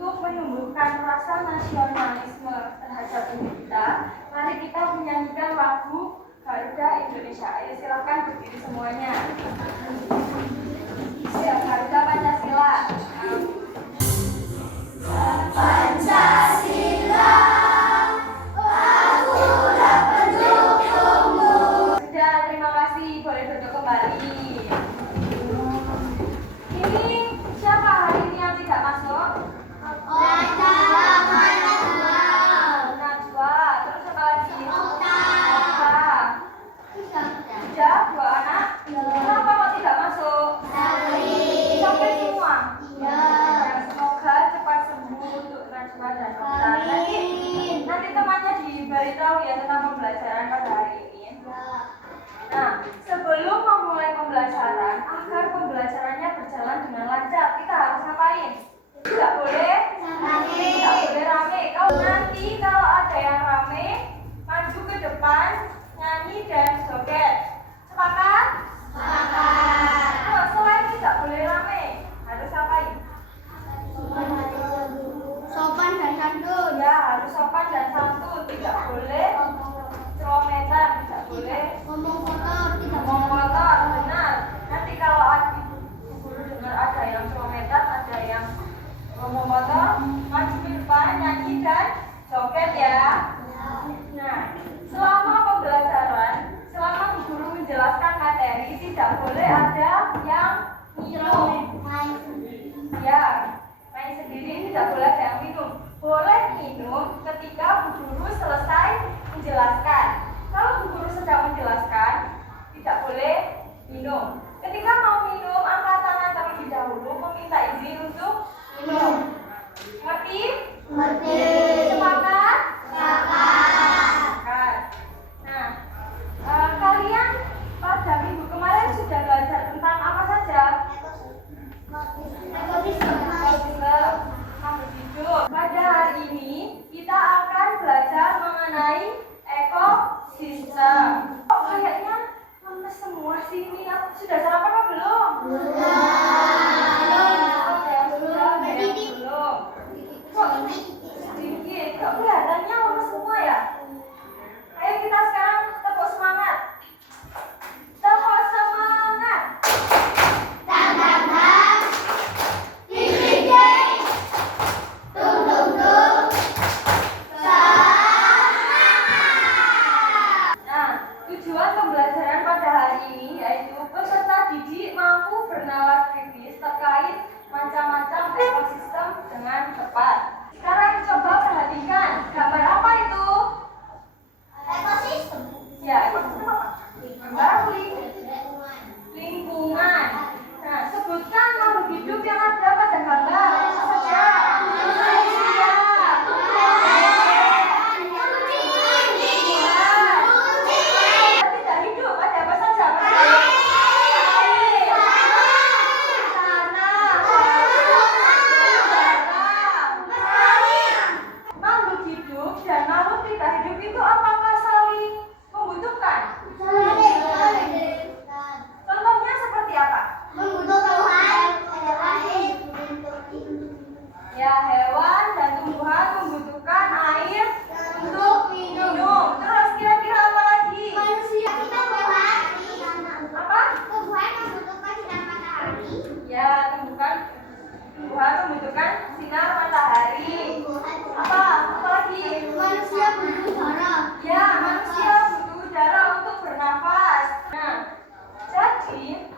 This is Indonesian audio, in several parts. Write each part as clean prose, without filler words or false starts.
Untuk menumbuhkan rasa nasionalisme terhadap kita, mari kita menyanyikan lagu Garuda Indonesia. Ayo silakan berdiri semuanya. Ya, Garuda Pancasila. Pancasila, akulah pendukungmu. Sudah, terima kasih. Boleh duduk kembali. Ini siapa hari ini yang tidak masuk? Najwa. Terus apa lagi? Okta. Sudah, dua anak. Kenapa kok tidak masuk? Sampai semua. Ya, semoga cepat sembuh untuk Najwa dan Okta. Nanti temannya diberitahu ya tentang pembelajaran pada hari ini. Nah, sebelum memulai pembelajaran, agar pembelajarannya berjalan dengan lancar, kita harus ngapain? Tidak boleh rame. Nanti kalau ada yang rame, maju ke depan, nyanyi dan joget. Sepakat? Nah, selain tidak boleh rame, harus ngapain? Sopan dan santun. Ya, harus sopan dan santun. Tidak boleh celometan, tidak boleh Ngomong kotor, tidak ngomong kotor. Benar. Nanti kalau guru dengar ada yang celometan, ada yang ngomong kotor, maju ke depan, nyanyi dan joget ya. Nah, selama pembelajaran, selama guru menjelaskan materi, tidak boleh ada yang minum. Ya, main sendiri, tidak boleh ada yang minum. Boleh minum ketika bu guru selesai menjelaskan. Kalau bu guru sedang menjelaskan, tidak boleh minum. Ketika mau minum, angkat tangan terlebih dahulu, meminta izin untuk minum. Ngerti? Sepakat? Sepakat. Nah, kalian pada minggu kemarin sudah belajar tentang apa saja? Ekosistem, makhluk hidup. Pada hari ini kita akan belajar mengenai ekosistem. Kok kayaknya lemes semua sih ini? Sudah sarapan apa belum? Ada yang sudah, ada yang belum. Kok sedikit? Kok kelihatannya lemes semua ya? Ayo kita sekarang tepuk semangat. Tepuk semangat. Tujuan pembelajaran pada hari ini yaitu peserta didik mampu bernalar kritis terkait macam-macam ekosistem dengan tepat. Sekarang coba perhatikan gambar apa itu? Ekosistem. Ya, ekosistem apa? Gambar lingkungan. Nah, sebutkan makhluk hidup yang ada pada gambar. Apa saja? Manusia. Ya, hewan dan tumbuhan membutuhkan air untuk minum. Terus kira-kira apa lagi? Manusia kita berhari. Apa? Tumbuhan membutuhkan sinar matahari. Ya, tumbuhan membutuhkan sinar matahari. Apa? Apa lagi? Manusia butuh udara. Ya, manusia butuh udara untuk bernafas. Nah, jadi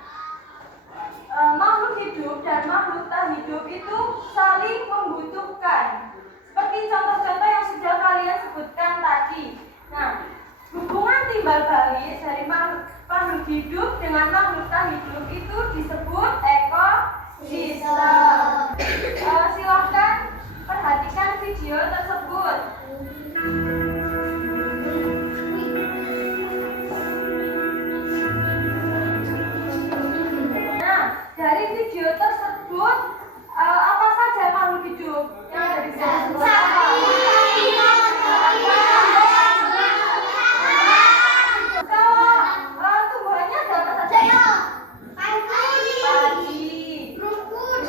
makhluk hidup dan makhluk tak hidup itu saling membutuhkan. Seperti contoh-contoh yang sudah kalian sebutkan tadi. Nah, hubungan timbal balik dari makhluk hidup dengan makhluk tak hidup itu disebut ekosistem. Silahkan perhatikan video tersebut. Dari video tersebut, apa saja makhluk hidup yang ada di sini? Kalau tumbuhannya ada apa saja? Padi, rumput,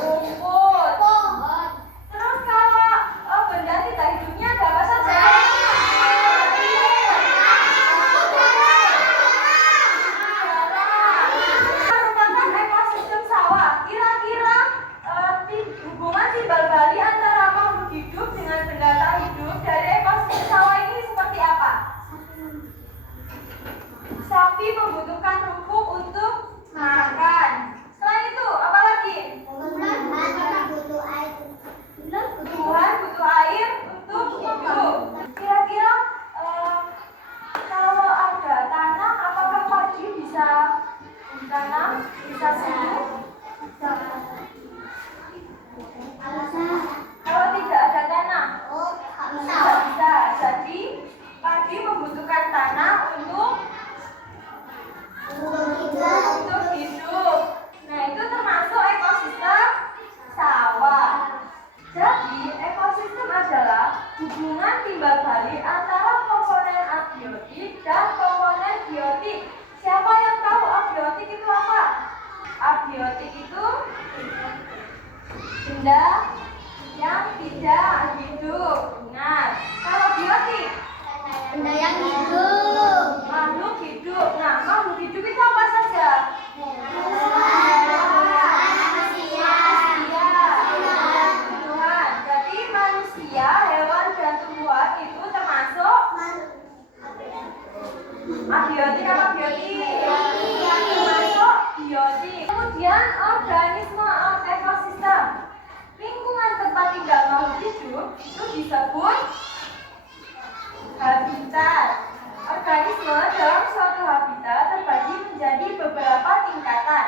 hidup itu disebut habitat. Organisme dalam suatu habitat terbagi menjadi beberapa tingkatan.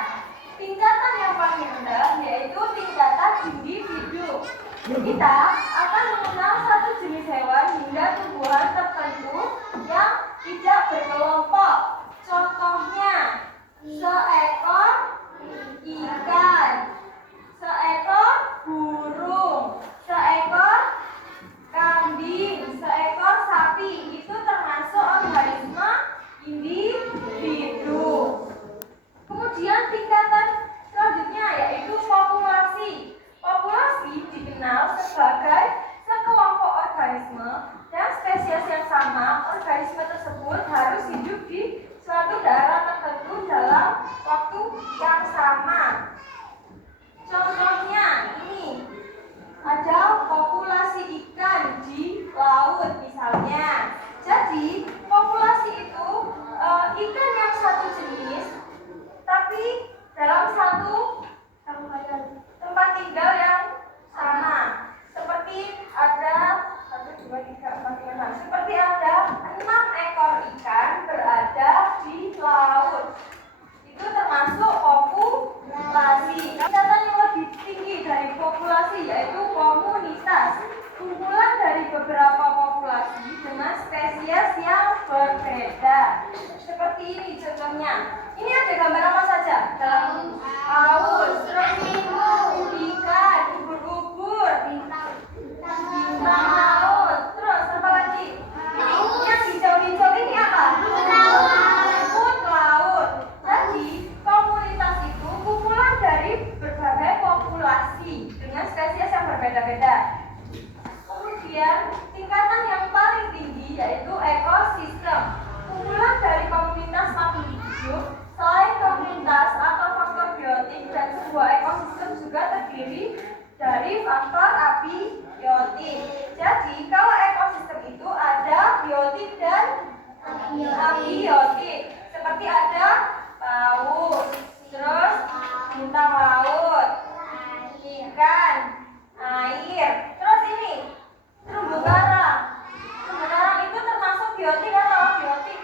Tingkatan yang paling rendah yaitu tingkatan individu. Kita akan mengenal satu jenis hewan hingga tumbuhan tertentu yang tidak berkelompok. Contohnya, seekor ikan, seekor burung, seekor kambing, seekor sapi. Itu termasuk organisme individu. Kemudian tingkatan selanjutnya yaitu populasi. Populasi dikenal sebagai sekelompok organisme dan spesies yang sama. Organisme tersebut harus hidup di suatu daerah tertentu dalam waktu yang sama. Contohnya ini ada populasi ikan di laut misalnya. Jadi populasi itu ikan yang satu jenis tapi dalam satu tempat tinggal yang sama. Seperti ada 1, 2, 3, 4, 5, 6. Seperti ada 6 ekor ikan berada di laut. Itu termasuk populasi. Tingkatan yang lebih tinggi dari populasi yaitu komunitas. Kumpulan dari beberapa populasi dengan spesies yang berbeda. Seperti ini contohnya. Ini ada gambar apa saja? Dalam paus, terus ikan, ubur-ubur, bintang laut, terus apa lagi? Ini yang hijau-hijau ini apa? Rumput laut. Jadi komunitas itu kumpulan dari berbagai populasi dengan spesies yang berbeda-beda. Kemudian tingkatan yang paling tinggi yaitu ekosistem. Kumpulan dari komunitas makhluk hidup. Selain komunitas atau faktor biotik dan sebuah ekosistem juga terdiri dari faktor abiotik. Jadi kalau ekosistem itu ada biotik dan abiotik. Seperti ada paus, terus bintang laut, ikan, air, terus ini terumbu karang. Terumbu karang itu termasuk biotik atau abiotik?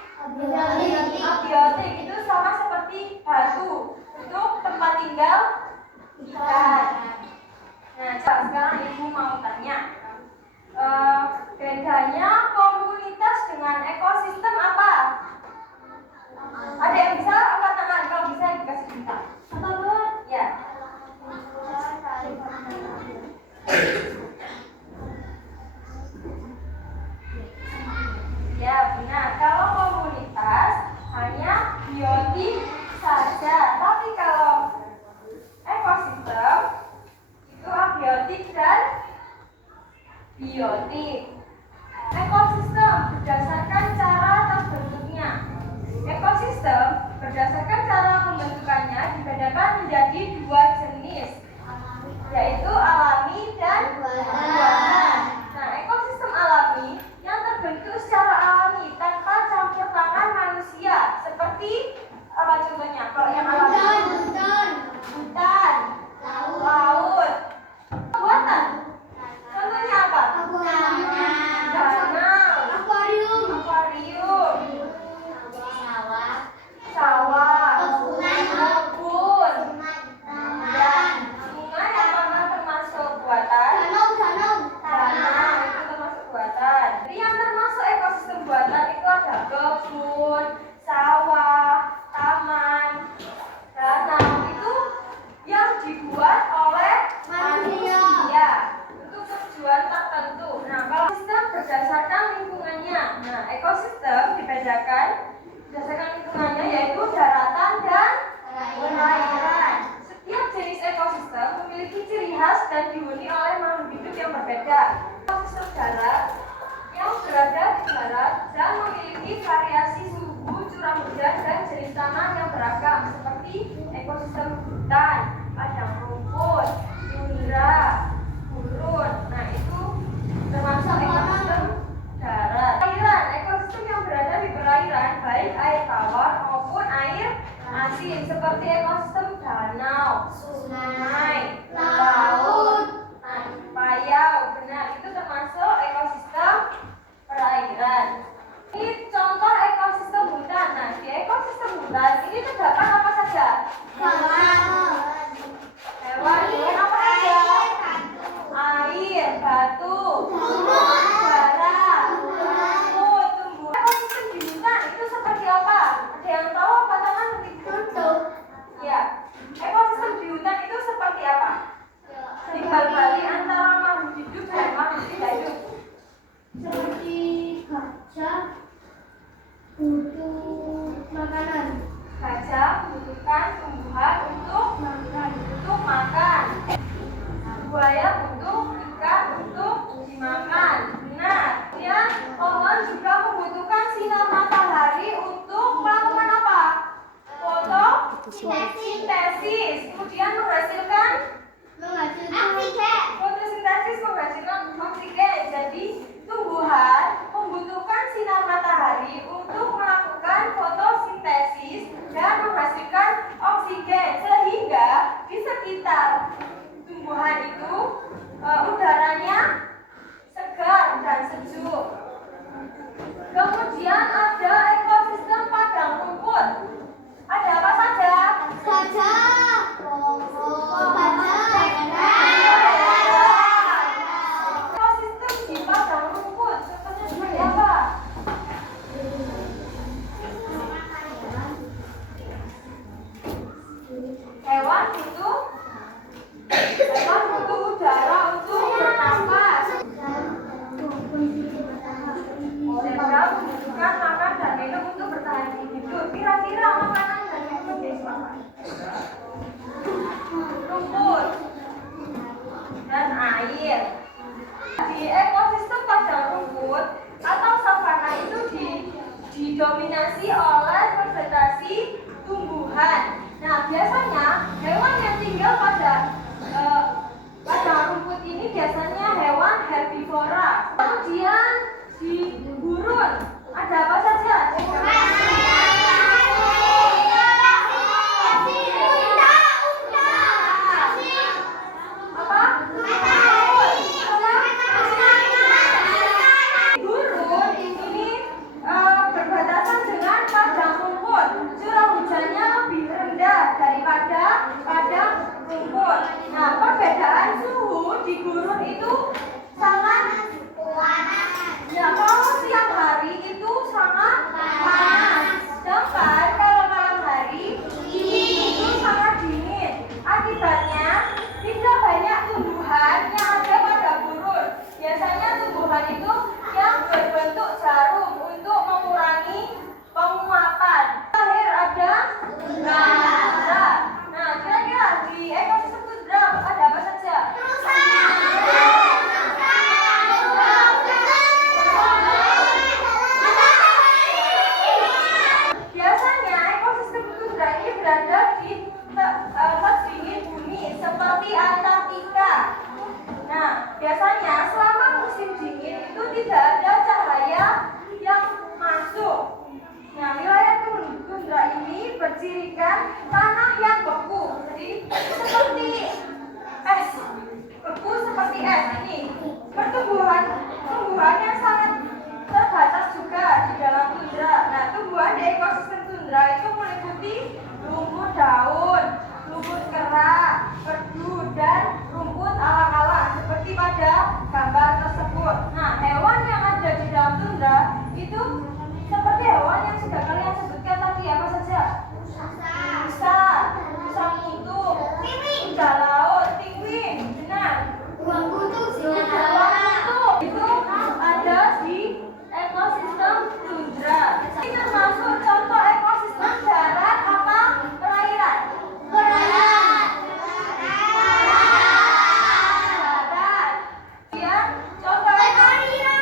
Abiotik itu sama seperti batu untuk tempat tinggal ikan. Nah, sekarang ibu mau tanya, bedanya komunitas dengan ekosistem apa? Ada yang bisa angkat tangan? Kalau bisa dikasih cerita. Apa Bu? Ya. Ya benar. Kalau komunitas hanya biotik saja, tapi kalau ekosistem itu abiotik dan biotik. Ekosistem berdasarkan cara terbentuknya. Ekosistem berdasarkan cara pembentukannya dibedakan menjadi 2 jenis, yaitu alami dan buatan. Nah, ekosistem alami yang terbentuk secara alami tanpa campur tangan manusia. Seperti apa contohnya? Kalau yang alami, hutan, laut. Buatan, contohnya apa? Danau, akuarium, sawah, kebun, dan sungai apakah termasuk buatan? Danau itu termasuk buatan. Jadi yang termasuk ekosistem buatan itu ada kebun, sawah, taman, danau. Itu yang dibuat oleh manusia untuk tujuan tertentu. Nah, kalau ekosistem berdasarkan lingkungannya. Nah, ekosistem dibedakan berdasarkan lingkungannya yaitu daratan dan perairan. Setiap jenis ekosistem memiliki ciri khas dan dihuni oleh makhluk hidup yang berbeda. Ekosistem darat yang berada di darat dan memiliki variasi suhu, curah hujan, dan jenis tanah yang beragam seperti ekosistem hutan, padang rumput, tundra, gurun. Nah, itu termasuk ekosistem darat. Perairan, ekosistem yang berada di perairan baik air tawar maupun air asin seperti ekosistem danau, sungai, laut, payau. Benar, itu batu, bara, lumut, tumbuhan. Ekosistem di hutan itu seperti apa? Ada yang tahu apa teman-teman? Ya, ekosistem di hutan itu seperti apa? Timbal balik antara makhluk hidup dan makhluk tidak hidup. Seperti gajah butuh makanan. Gajah membutuhkan tumbuhan untuk makan. Buaya butuh ikan untuk dimakan. Benar. Kemudian pohon juga membutuhkan sinar matahari untuk melakukan apa? Fotosintesis. Kemudian menghasilkan fotosintesis menghasilkan oksigen. Jadi tumbuhan membutuhkan sinar matahari untuk melakukan fotosintesis dan menghasilkan oksigen, sehingga di sekitar tumbuhan itu udaranya segar dan sejuk. Kemudian ada ekosistem padang rumput. Ada apa saja? Ekosistem di padang rumput contohnya seperti apa? Hewan butuh udara untuk bernafas. Zebra membutuhkan makan dan minum untuk bertahan hidup. Kira-kira makanan dan minum jenis apa? Rumput dan air. Di ekosistem padang rumput atau savana itu didominasi oleh vegetasi tumbuhan. Nah, biasanya hewan yang tinggal pada padang rumput ini biasanya hewan herbivora. Kemudian di gurun ada apa saja? Gurun ini berbatasan dengan padang rumput. Curah hujannya lebih rendah daripada padang rumput. Nah, perbedaan suhu di gurun itu sangat ya, kalau siang hari itu sangat panas, sedangkan kalau malam hari itu sangat dingin. Akibatnya tidak banyak tumbuhan yang ada pada gurun. Biasanya tumbuhan itu yang berbentuk jarum untuk mengurangi penguapan. Terakhir ada tundra. Nah, kira-kira di ekosistem tundra ada apa saja? Biasanya ekosistem tundra ini berada di tempat dingin bumi seperti Antartika. Nah, biasanya selama musim dingin itu tidak ada cahaya yang masuk. Nah, wilayah tundra ini bercirikan tanah yang beku. Jadi seperti es, beku seperti es ini. Tumbuhan yang sangat terbatas juga di dalam tundra. Nah, tumbuhan di ekosistem tundra itu meliputi rumput daun, rumput kera, perdu, dan rumput alang-alang seperti pada gambar tersebut. Nah, hewan yang ada di dalam tundra itu seperti hewan yang sudah kalian sebutkan tadi, apa saja? Rusa kutub, kuda laut, penguin, benar. Ruang kutub itu ada di ekosistem tundra. Ini termasuk contoh ekosistem darat apa perairan? Darat. Kemudian contoh ekosistem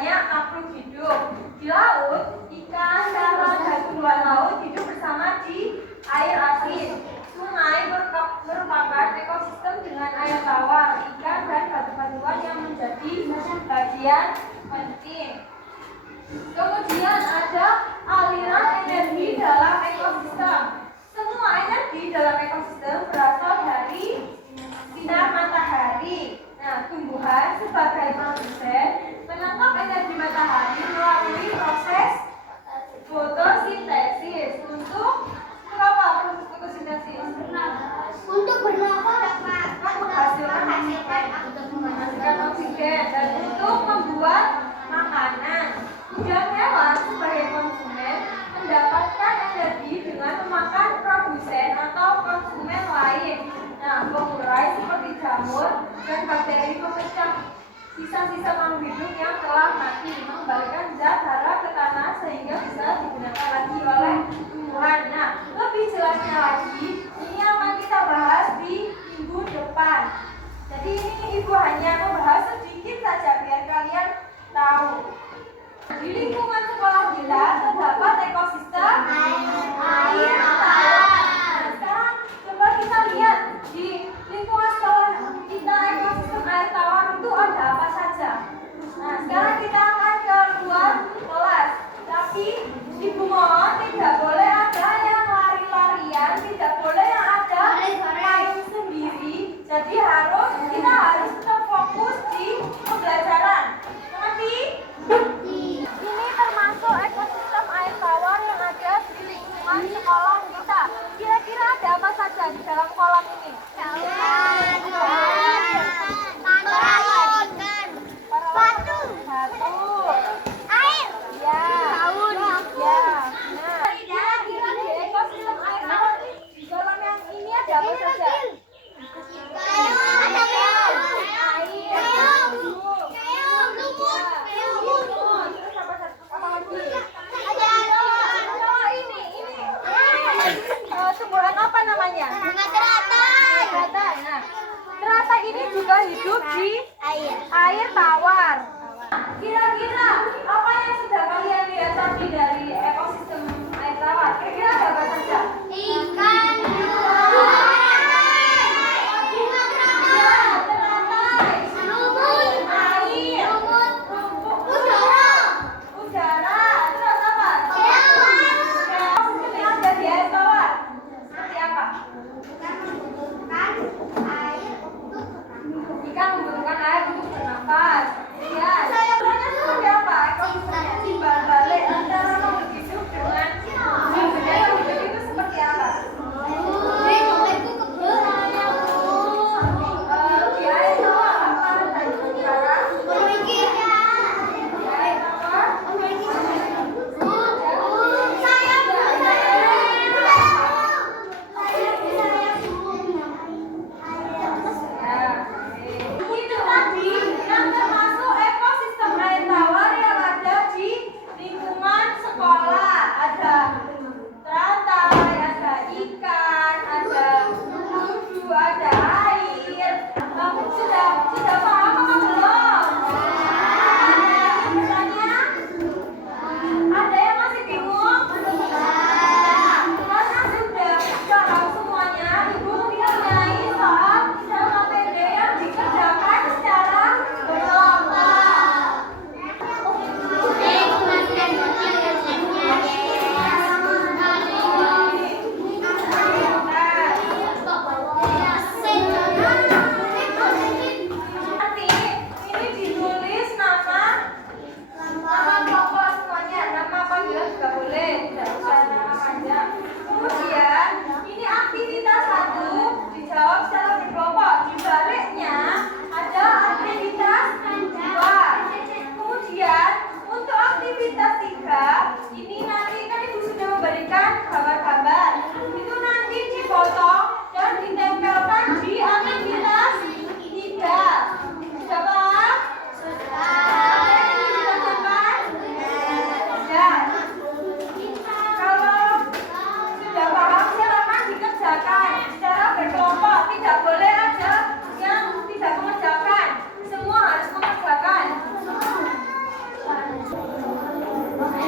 banyak makhluk hidup. Di laut, ikan, karang, dan tumbuhan laut hidup bersama di air asin. Sungai merupakan ekosistem dengan air tawar, ikan, dan batu-batuan yang menjadi bagian penting. Kemudian ada aliran energi dalam ekosistem. Semua energi dalam ekosistem berasal dari sinar matahari. Nah, tumbuhan sebagai produsen menangkap energi matahari melalui proses fotosintesis. Untuk apa proses fotosintesis? Untuk bernafas. Menghasilkan oksigen dan untuk membuat makanan. Dan hewan sebagai konsumen mendapatkan energi dengan memakan produsen atau konsumen lain. Nah, pengurai seperti jamur dan bakteri memecah sisa-sisa makhluk hidup yang telah mati, mengembalikan zat hara ke tanah sehingga bisa digunakan lagi oleh tumbuhan. Nah, lebih jelasnya lagi, ini akan kita bahas di minggu depan. Jadi ini Ibu hanya membahas sedikit saja biar kalian tahu. Di lingkungan sekolah kita terdapat ekosistem air tawar. Nah, sekarang coba kita lihat di lingkungan sekolah kita ekosistem air tawar itu ada apa saja. Nah,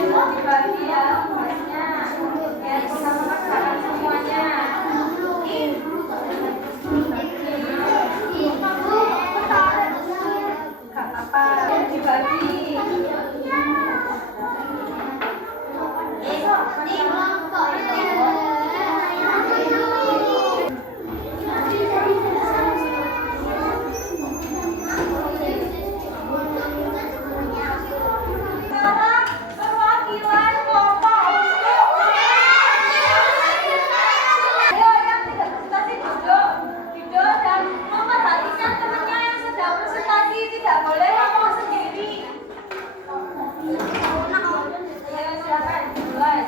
Dibagi ya tugasnya. Ya, sama kerjakan semuanya. Gak apa-apa, dibagi. Sekarang perwakilan kelompok untuk ayo yang tidak presentasi duduk dan memperhatikan temannya yang sedang presentasi, tidak boleh ngomong sendiri. Ayo silakan mulai.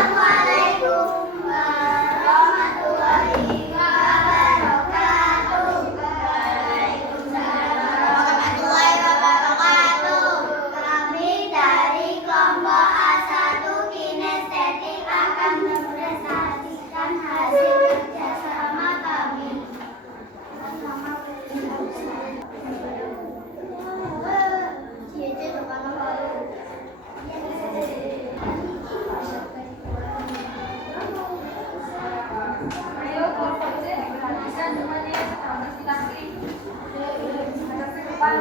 Assalamualaikum warahmatullahi wabarakatuh. Waalaikumsalam warahmatullahi wabarakatuh. Kami dari kelompok A1 kinestetik akan mempresentasikan hasil kerjasama kami. Ayo kelompok C diperhatikan temannya yang sedang presentasi. Hadap ke depan.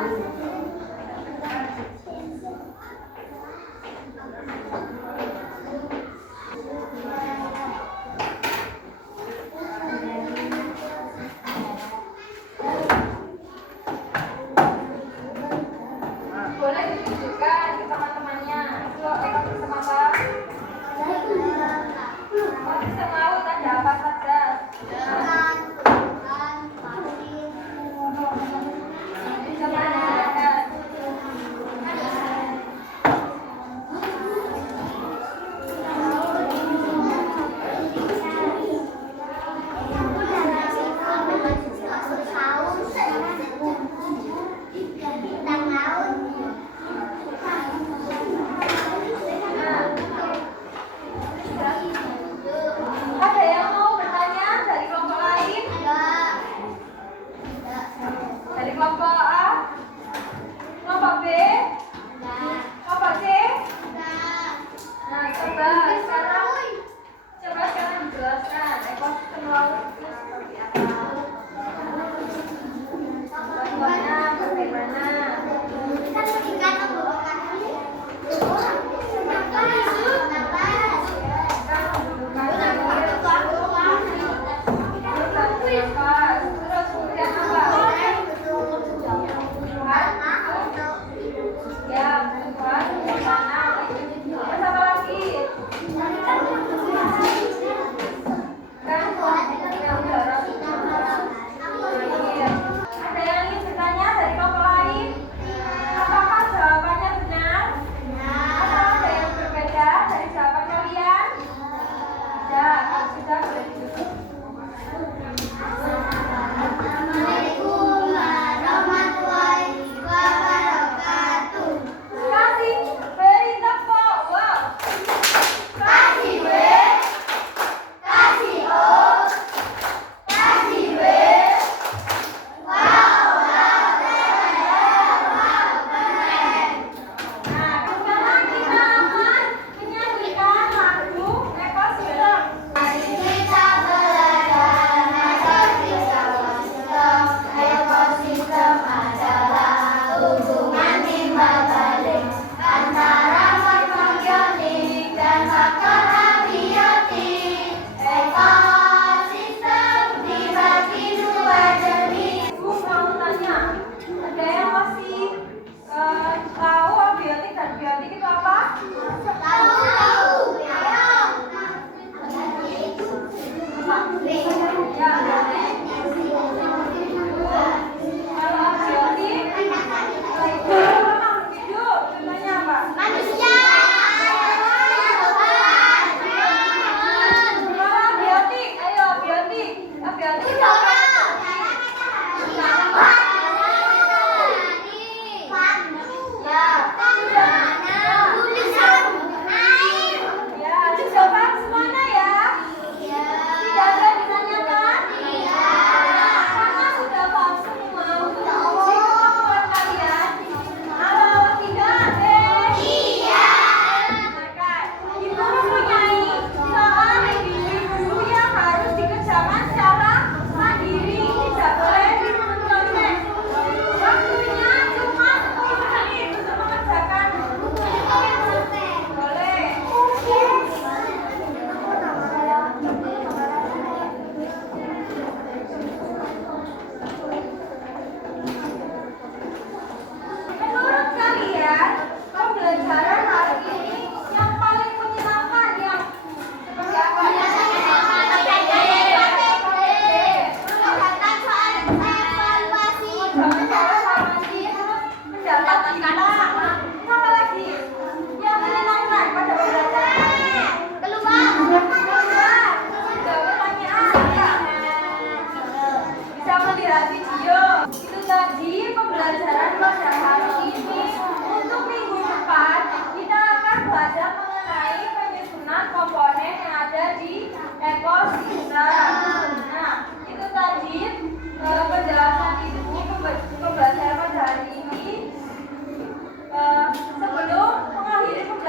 Boleh ditunjukkan ke teman-temannya. Yuk, pegang bersama Pak. Oh, bisa mau tanda apa saja? Bisa menandakan.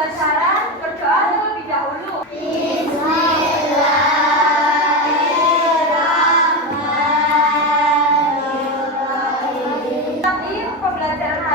pembelajaran, berdoa terlebih dahulu. Tapi pembelajaran